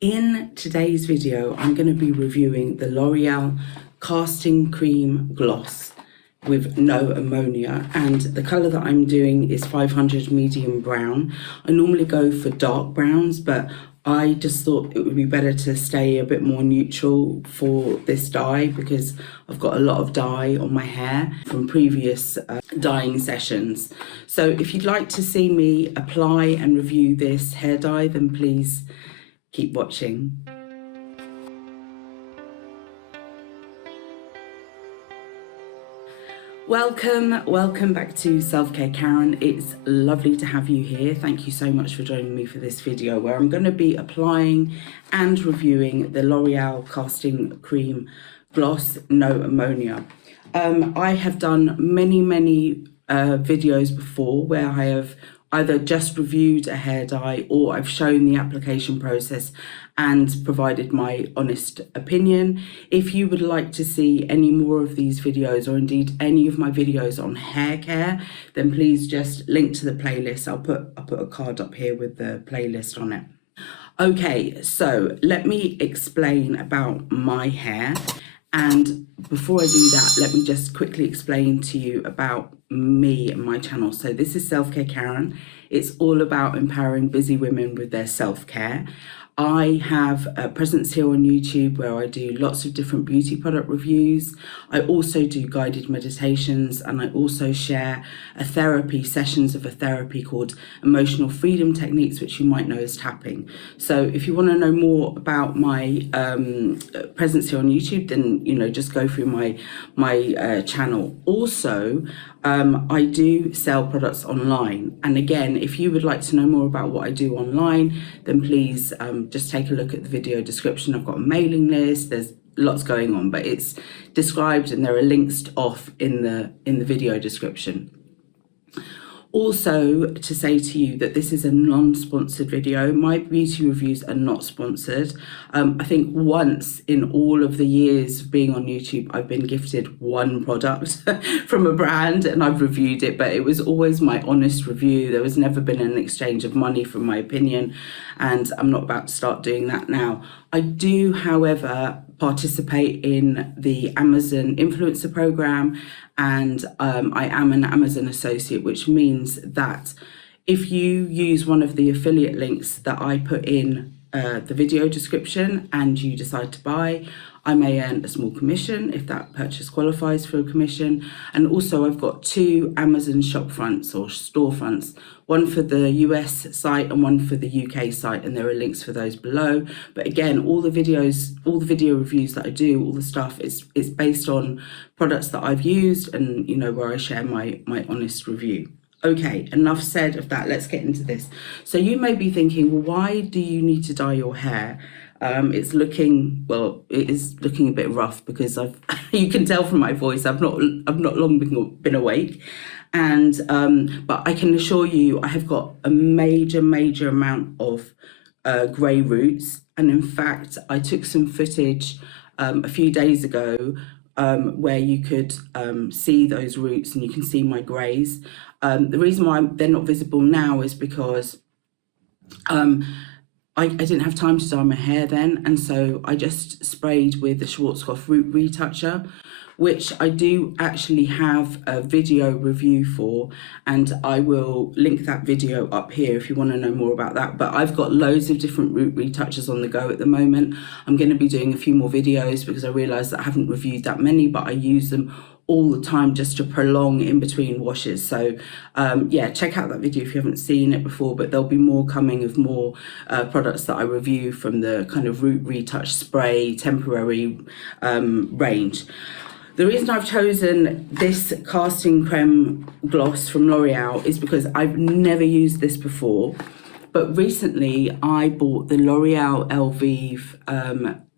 In today's video, I'm going to be reviewing the L'Oreal Casting Crème Gloss with no ammonia, and the colour that I'm doing is 500 medium brown. I normally go for dark browns, but I just thought it would be better to stay a bit more neutral for this dye because I've got a lot of dye on my hair from previous dyeing sessions. So if you'd like to see me apply and review this hair dye, then please keep watching. Welcome back to Selfcare Karen. It's lovely to have you here. Thank you so much for joining me for this video where I'm going to be applying and reviewing the L'Oreal Casting Crème Gloss No Ammonia. I have done many videos before where I have either just reviewed a hair dye or I've shown the application process and provided my honest opinion. If you would like to see any more of these videos, or indeed any of my videos on hair care, then please just link to the playlist. I'll put a card up here with the playlist on it. Okay, so let me explain about my hair. And before I do that, let me just quickly explain to you about me and my channel. So this is Selfcare Karen. It's all about empowering busy women with their self-care. I have a presence here on YouTube where I do lots of different beauty product reviews. I also do guided meditations, and I also share sessions of a therapy called Emotional Freedom Techniques, which you might know as tapping. So if you want to know more about my presence here on YouTube, then just go through my channel. Also, I do sell products online, and again, if you would like to know more about what I do online, then please just take a look at the video description. I've got a mailing list, there's lots going on, but it's described and there are links off in the video description. Also, to say to you that this is a non-sponsored video. My beauty reviews are not sponsored. I think once in all of the years of being on YouTube, I've been gifted one product from a brand and I've reviewed it, but it was always my honest review. There was never been an exchange of money for my opinion, and I'm not about to start doing that now. I do, however, participate in the Amazon influencer program, and I am an Amazon associate, which means that if you use one of the affiliate links that I put in the video description and you decide to buy, I may earn a small commission if that purchase qualifies for a commission. And also I've got two Amazon shop fronts or storefronts, one for the US site and one for the UK site, and there are links for those below. But again, all the video reviews that I do, all the stuff, it's based on products that I've used and where I share my honest review. Okay, enough said of that. Let's get into this. So you may be thinking, well, why do you need to dye your hair? It is looking a bit rough because you can tell from my voice I've not long been awake, and but I can assure you I have got a major amount of grey roots, and in fact I took some footage a few days ago where you could see those roots and you can see my greys. The reason why they're not visible now is because I didn't have time to dye my hair then, and so I just sprayed with the Schwarzkopf root retoucher, which I do actually have a video review for, and I will link that video up here if you want to know more about that. But I've got loads of different root retouchers on the go at the moment. I'm going to be doing a few more videos because I realised that I haven't reviewed that many, but I use them all the time just to prolong in between washes. So yeah, check out that video if you haven't seen it before, but there'll be more coming of more products that I review from the kind of root retouch spray temporary range. The reason I've chosen this casting creme gloss from L'Oreal is because I've never used this before, but recently I bought the L'Oreal Elvive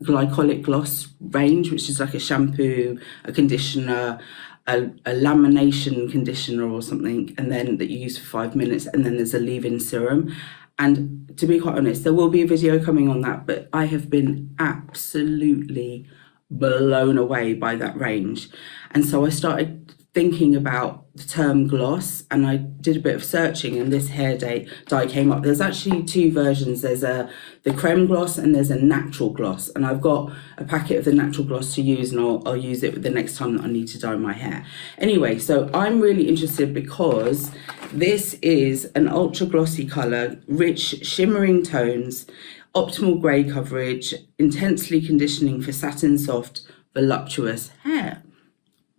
glycolic gloss range, which is like a shampoo, a conditioner, a lamination conditioner or something, and then that you use for 5 minutes, and then there's a leave-in serum. And to be quite honest, there will be a video coming on that, but I have been absolutely blown away by that range. And so I started thinking about the term gloss, and I did a bit of searching, and this hair dye came up. There's actually two versions. There's the creme gloss and there's a natural gloss, and I've got a packet of the natural gloss to use, and I'll use it the next time that I need to dye my hair. Anyway, so I'm really interested because this is an ultra glossy color, rich shimmering tones, optimal grey coverage, intensely conditioning for satin soft voluptuous hair.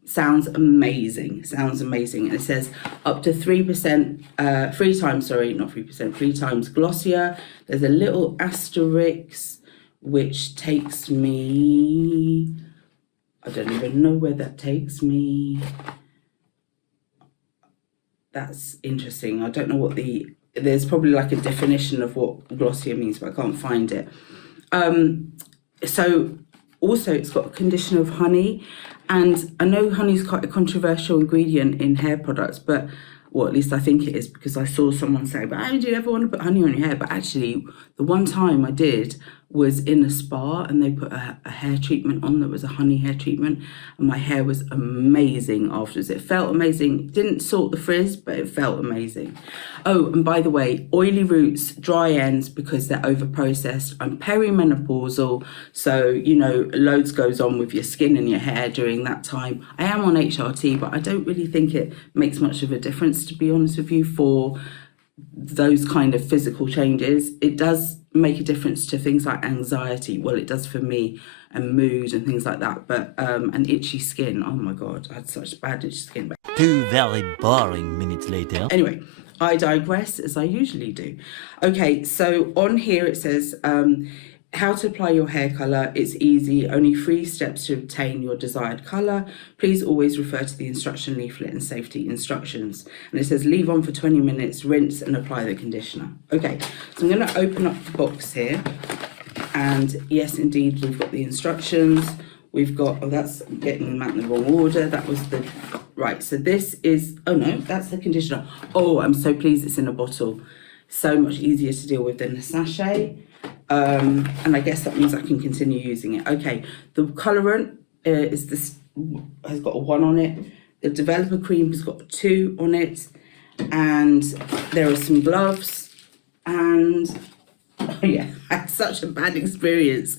Sounds amazing, sounds amazing. And it says up to 3%, 3 times glossier. There's a little asterisk which takes me, I don't even know where that takes me. That's interesting. I don't know what there's probably like a definition of what glossier means, but I can't find it. So also it's got a conditioner of honey. And I know honey is quite a controversial ingredient in hair products, but, well, at least I think it is, because I saw someone say, but how do you ever want to put honey on your hair? But actually, the one time I did was in a spa, and they put a hair treatment on that was a honey hair treatment, and my hair was amazing afterwards. It felt amazing. Didn't sort the frizz, but it felt amazing. Oh, and by the way, oily roots, dry ends because they're over processed. I'm perimenopausal, so you know loads goes on with your skin and your hair during that time. I am on HRT, but I don't really think it makes much of a difference, to be honest with you, for those kind of physical changes. It does make a difference to things like anxiety. Well, it does for me, and mood and things like that. But and itchy skin. Oh my god, I had such bad itchy skin. 2 very boring minutes later. Anyway, I digress, as I usually do. Okay, so on here it says how to apply your hair colour. It's easy, only 3 steps to obtain your desired colour. Please always refer to the instruction leaflet and safety instructions. And it says leave on for 20 minutes, rinse and apply the conditioner. Okay, so I'm going to open up the box here. And yes, indeed, we've got the instructions. We've got, oh, that's getting them out in the wrong order. That was the, right, so this is, oh no, that's the conditioner. Oh, I'm so pleased it's in a bottle. So much easier to deal with than the sachet. And I guess that means I can continue using it. Okay, the colorant is this, has got a 1 on it. The developer cream has got a 2 on it. And there are some gloves. And, oh yeah, I had such a bad experience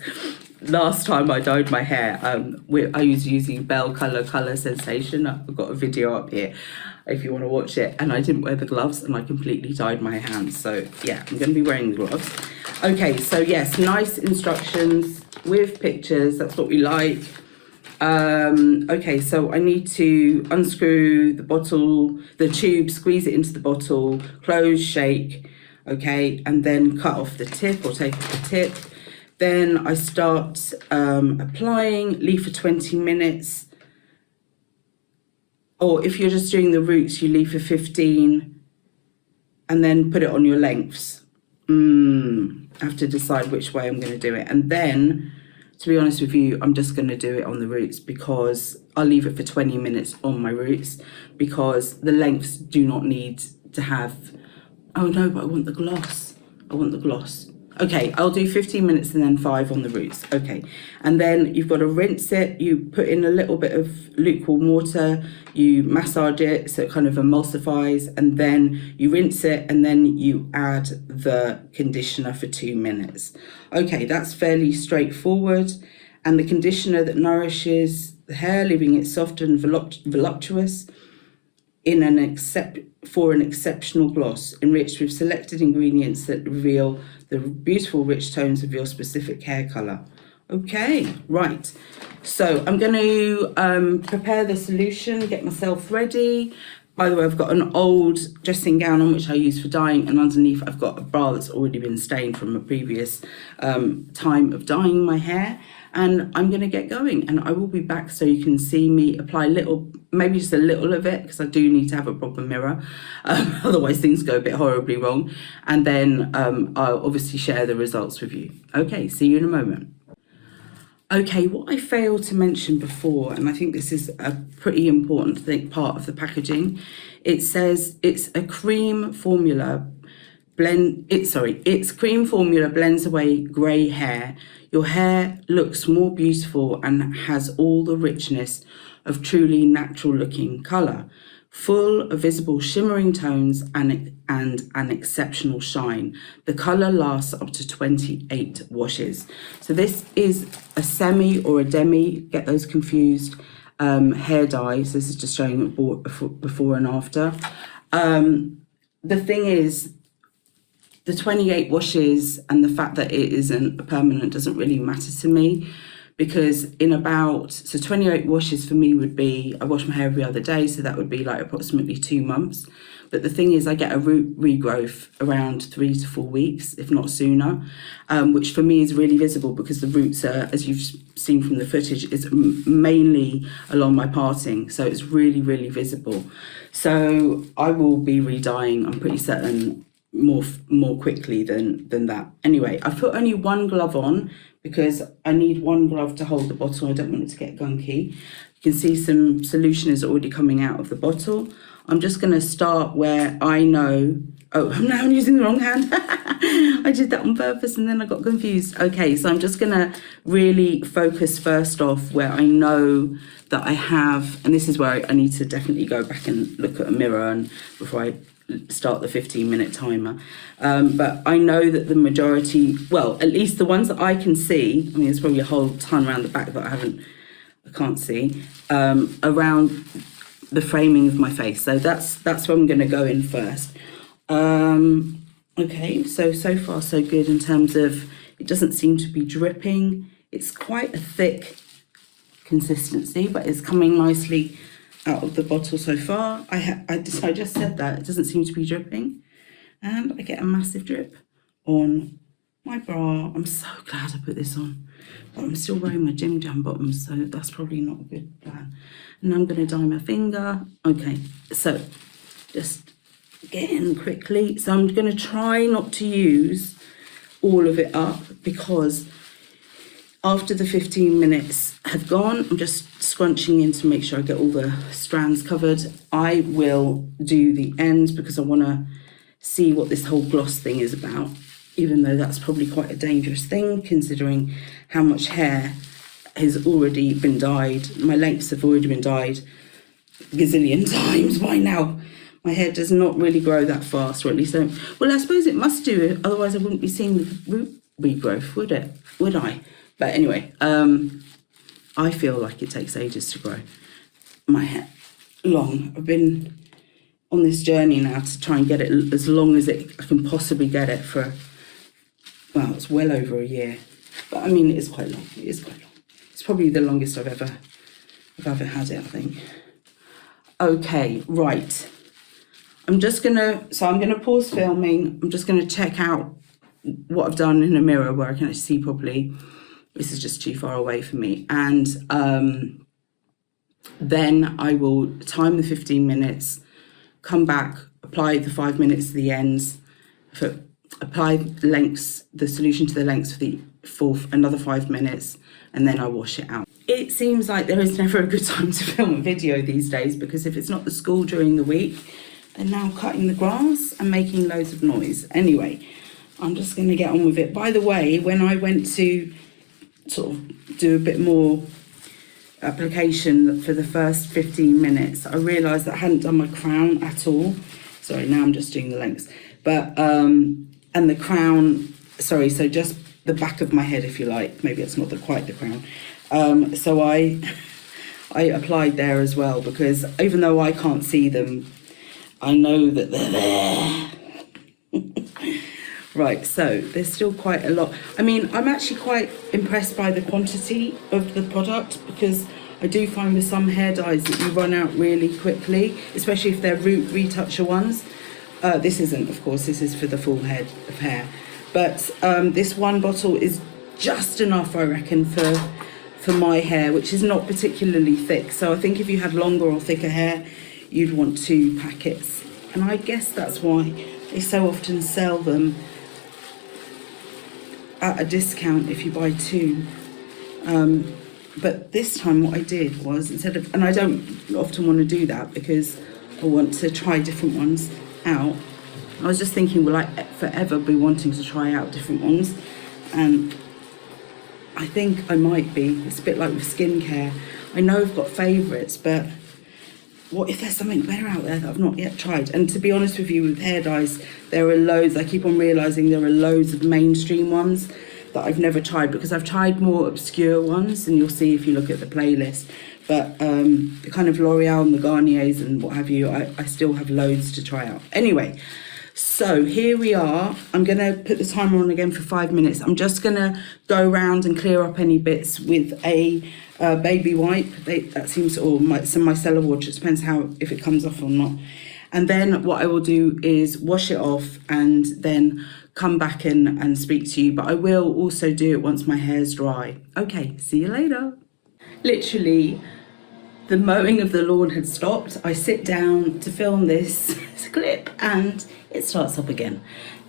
last time I dyed my hair. I was using Bell Colour Sensation. I've got a video up here if you want to watch it, and I didn't wear the gloves and I completely dyed my hands. So yeah, I'm going to be wearing the gloves. Okay, so yes, nice instructions with pictures. That's what we like. Okay, so I need to unscrew the bottle, the tube, squeeze it into the bottle, close, shake, okay, and then cut off the tip or take off the tip. Then I start applying, leave for 20 minutes. Or if you're just doing the roots, you leave for 15 and then put it on your lengths. I have to decide which way I'm going to do it. And then, to be honest with you, I'm just going to do it on the roots, because I'll leave it for 20 minutes on my roots, because the lengths do not need to have, oh no, but I want the gloss. I want the gloss. Okay, I'll do 15 minutes and then 5 on the roots. Okay, and then you've got to rinse it. You put in a little bit of lukewarm water, you massage it so it kind of emulsifies, and then you rinse it, and then you add the conditioner for 2 minutes. Okay, that's fairly straightforward. And the conditioner that nourishes the hair, leaving it soft and voluptuous for an exceptional gloss, enriched with selected ingredients that reveal the beautiful rich tones of your specific hair colour. Okay, right. So I'm going to prepare the solution, get myself ready. By the way, I've got an old dressing gown on which I use for dyeing, and underneath I've got a bra that's already been stained from a previous time of dyeing my hair. And I'm going to get going, and I will be back so you can see me apply maybe just a little of it, because I do need to have a proper mirror. Otherwise things go a bit horribly wrong. And then I'll obviously share the results with you. Okay, see you in a moment. Okay, what I failed to mention before, and I think this is a pretty important part of the packaging, it says it's a cream formula its cream formula blends away grey hair. Your hair looks more beautiful and has all the richness of truly natural looking colour, full of visible shimmering tones and an exceptional shine. The colour lasts up to 28 washes. So this is a semi or a demi, get those confused, hair dye. So this is just showing it before and after. The thing is, the 28 washes and the fact that it isn't permanent doesn't really matter to me, because so 28 washes for me would be, I wash my hair every other day, so that would be like approximately 2 months. But the thing is, I get a root regrowth around 3 to 4 weeks, if not sooner, which for me is really visible because the roots are, as you've seen from the footage, is mainly along my parting. So it's really, really visible. So I will be re-dyeing, I'm pretty certain, more quickly than that. Anyway, I've put only one glove on because I need one glove to hold the bottle. I don't want it to get gunky. You can see some solution is already coming out of the bottle. I'm just going to start where I know. Oh, I'm using the wrong hand. I did that on purpose and then I got confused. Okay, so I'm just going to really focus first off where I know that I have, and this is where I need to definitely go back and look at a mirror and before I start the 15-minute timer. But I know that the majority, well, at least the ones that I can see, I mean, there's probably a whole ton around the back that I can't see, around the framing of my face. So that's where I'm going to go in first. Okay, so far so good in terms of it doesn't seem to be dripping. It's quite a thick consistency, but it's coming nicely out of the bottle so far. I just said that it doesn't seem to be dripping, and I get a massive drip on my bra. I'm so glad I put this on, but I'm still wearing my gym jam bottoms, so that's probably not a good plan. And I'm going to dye my finger. Okay, so just get in quickly. So I'm going to try not to use all of it up, because after the 15 minutes have gone, I'm just scrunching in to make sure I get all the strands covered. I will do the ends because I want to see what this whole gloss thing is about, even though that's probably quite a dangerous thing considering how much hair has already been dyed. My lengths have already been dyed a gazillion times by now. My hair does not really grow that fast, or at least I don't. Well, I suppose it must do, otherwise I wouldn't be seeing the root regrowth, would it? Would I? But anyway, I feel like it takes ages to grow my hair long. I've been on this journey now to try and get it as long as I can possibly get it for, well, it's well over a year. But I mean, it is quite long. It is quite long. It's probably the longest I've ever had it, I think. Okay, right. I'm gonna pause filming. I'm just gonna check out what I've done in a mirror where I can actually see properly. This is just too far away for me. And then I will time the 15 minutes, come back, apply the 5 minutes to the ends, apply the solution to the lengths for another 5 minutes, and then I wash it out. It seems like there is never a good time to film a video these days, because if it's not the school during the week, they're now cutting the grass and making loads of noise. Anyway, I'm just going to get on with it. By the way, when I went to sort of do a bit more application for the first 15 minutes, I realised that I hadn't done my crown at all. Sorry, now I'm just doing the lengths. But, and the crown, sorry, so just the back of my head, if you like. Maybe it's not quite the crown. So I applied there as well, because even though I can't see them, I know that they're there. Right, so there's still quite a lot. I mean, I'm actually quite impressed by the quantity of the product, because I do find with some hair dyes that you run out really quickly, especially if they're root retoucher ones. This isn't, of course, this is for the full head of hair. But this one bottle is just enough, I reckon, for my hair, which is not particularly thick. So I think if you had longer or thicker hair, you'd want 2 packets. And I guess that's why they so often sell them at a discount if you buy 2. But this time what I did was, instead of, and I don't often want to do that because I want to try different ones out. I was just thinking, will I forever be wanting to try out different ones? And I think I might be. It's a bit like with skincare. I know I've got favourites, but what if there's something better out there that I've not yet tried? And to be honest with you, with hair dyes, there are loads. I keep on realising there are loads of mainstream ones that I've never tried, because I've tried more obscure ones, and you'll see if you look at the playlist. But the kind of L'Oreal and the Garniers and what have you, I still have loads to try out. Anyway, so here we are. I'm going to put the timer on again for 5 minutes. I'm just going to go around and clear up any bits with a baby wipe. That seems, or some micellar water. It depends if it comes off or not. And then what I will do is wash it off and then come back in and speak to you. But I will also do it once my hair's dry. Okay, see you later. Literally, the mowing of the lawn had stopped. I sit down to film this clip and it starts up again.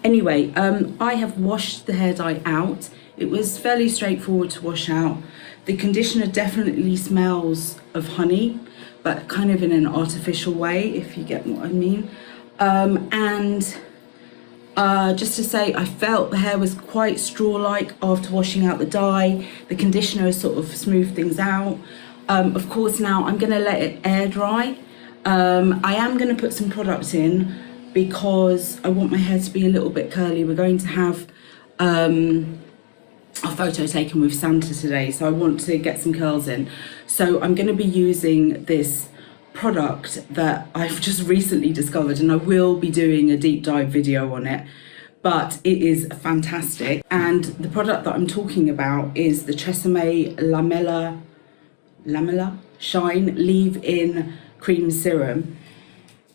Anyway, I have washed the hair dye out. It was fairly straightforward to wash out. The conditioner definitely smells of honey, but kind of in an artificial way, if you get what I mean. Just to say, I felt the hair was quite straw-like after washing out the dye. The conditioner has sort of smoothed things out. Of course, now I'm going to let it air dry. I am going to put some product in because I want my hair to be a little bit curly. We're going to have a photo taken with Santa today, so I want to get some curls in. So I'm going to be using this product that I've just recently discovered, and I will be doing a deep dive video on it, but it is fantastic. And the product that I'm talking about is the Tresemme Lamella Shine Leave-In Cream Serum,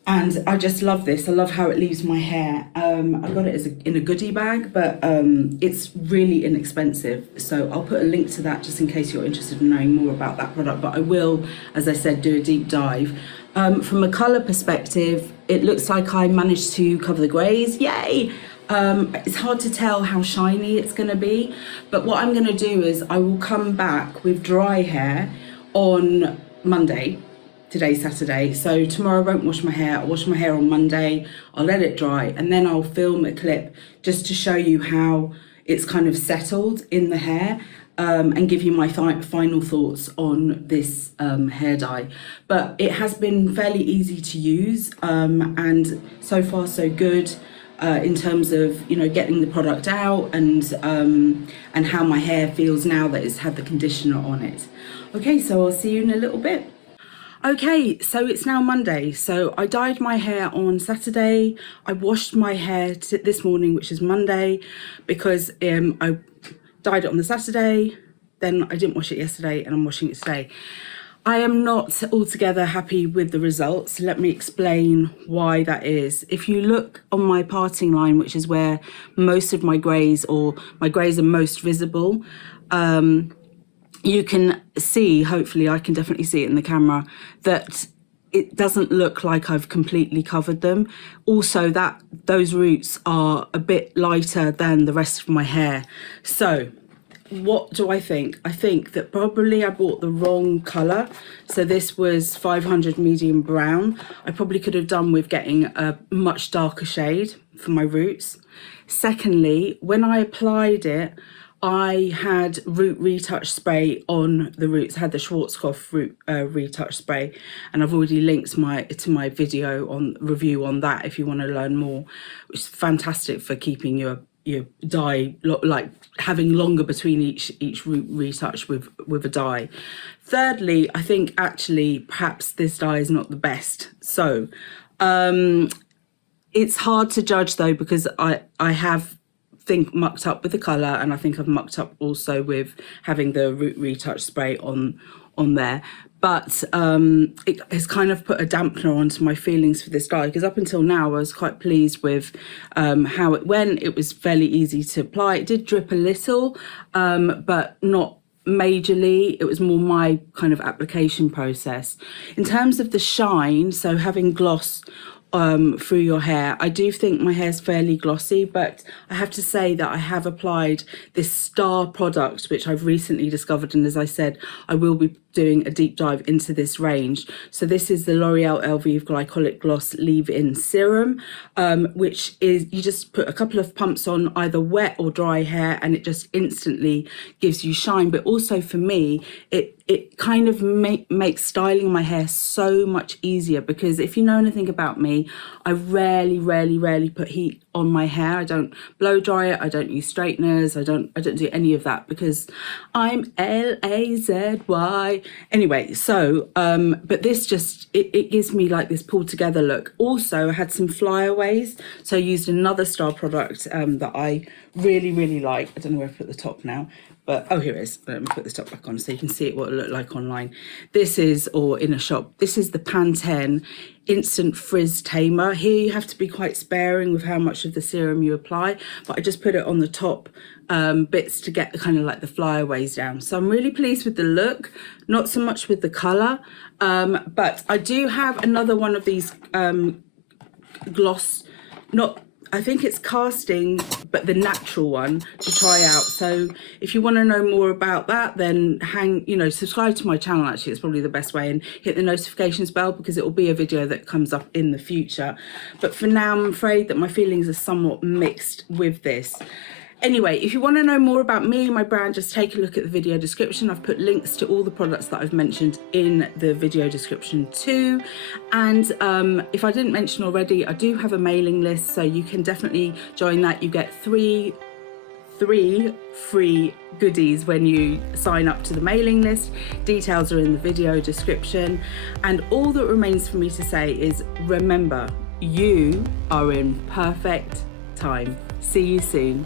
and I just love this. I love how it leaves my hair. I got it in a goodie bag, but it's really inexpensive, so I'll put a link to that just in case you're interested in knowing more about that product. But I will, as I said, do a deep dive. From a colour perspective, it looks like I managed to cover the greys. Yay! It's hard to tell how shiny it's going to be, but what I'm going to do is I will come back with dry hair on Monday. Today's Saturday, so tomorrow I won't wash my hair. I'll wash my hair on Monday, I'll let it dry, and then I'll film a clip just to show you how it's kind of settled in the hair, and give you my final thoughts on this hair dye. But it has been fairly easy to use, and so far so good. In terms of, you know, getting the product out and how my hair feels now that it's had the conditioner on it. Okay, so I'll see you in a little bit. Okay, so it's now Monday. So I dyed my hair on Saturday. I washed my hair this morning, which is Monday, because I dyed it on the Saturday, then I didn't wash it yesterday, and I'm washing it today. I am not altogether happy with the results. Let me explain why that is. If you look on my parting line, which is where most of my greys, or my greys are most visible, you can see, hopefully I can definitely see it in the camera, that it doesn't look like I've completely covered them. Also, that those roots are a bit lighter than the rest of my hair. So what do I think? I think that probably I bought the wrong colour. So this was 500 medium brown. I probably could have done with getting a much darker shade for my roots. Secondly, when I applied it, I had root retouch spray on the roots. I had the Schwarzkopf root retouch spray, and I've already linked to my video on review on that if you want to learn more, which is fantastic for keeping your dye, like having longer between each root retouch with a dye. Thirdly, I think actually perhaps this dye is not the best. So it's hard to judge though, because I have mucked up with the colour, and I think I've mucked up also with having the root retouch spray on there. But it has kind of put a dampener onto my feelings for this dye, because up until now I was quite pleased with how it went. It was fairly easy to apply. It did drip a little, but not majorly. It was more my kind of application process. In terms of the shine, so having gloss through your hair, I do think my hair's fairly glossy, but I have to say that I have applied this Star product, which I've recently discovered, and as I said, I will be doing a deep dive into this range. So this is the L'Oreal Elvive Glycolic Gloss Leave-In Serum, which is, you just put a couple of pumps on either wet or dry hair, and it just instantly gives you shine. But also for me, it it kind of makes styling my hair so much easier, because if you know anything about me, I rarely put heat on my hair. I don't blow dry it, I don't use straighteners, I don't do any of that, because I'm Lazy. Anyway, so but this just it gives me like this pulled together look. Also, I had some flyaways, so I used another Star product that I really like. I don't know where I put the top now, but oh, here it is. Let me put this top back on so you can see it, what it looked like online. This is, or in a shop, this is the Pantene Instant Frizz Tamer. Here you have to be quite sparing with how much of the serum you apply, but I just put it on the top bits to get the kind of like the flyaways down. So I'm really pleased with the look, not so much with the colour, but I do have another one of these gloss, I think it's casting, but the natural one to try out. So if you want to know more about that, then subscribe to my channel. Actually, it's probably the best way, and hit the notifications bell, because it will be a video that comes up in the future. But for now, I'm afraid that my feelings are somewhat mixed with this. Anyway, if you want to know more about me and my brand, just take a look at the video description. I've put links to all the products that I've mentioned in the video description too. And if I didn't mention already, I do have a mailing list, so you can definitely join that. You get three free goodies when you sign up to the mailing list. Details are in the video description. And all that remains for me to say is, remember, you are in perfect time. See you soon.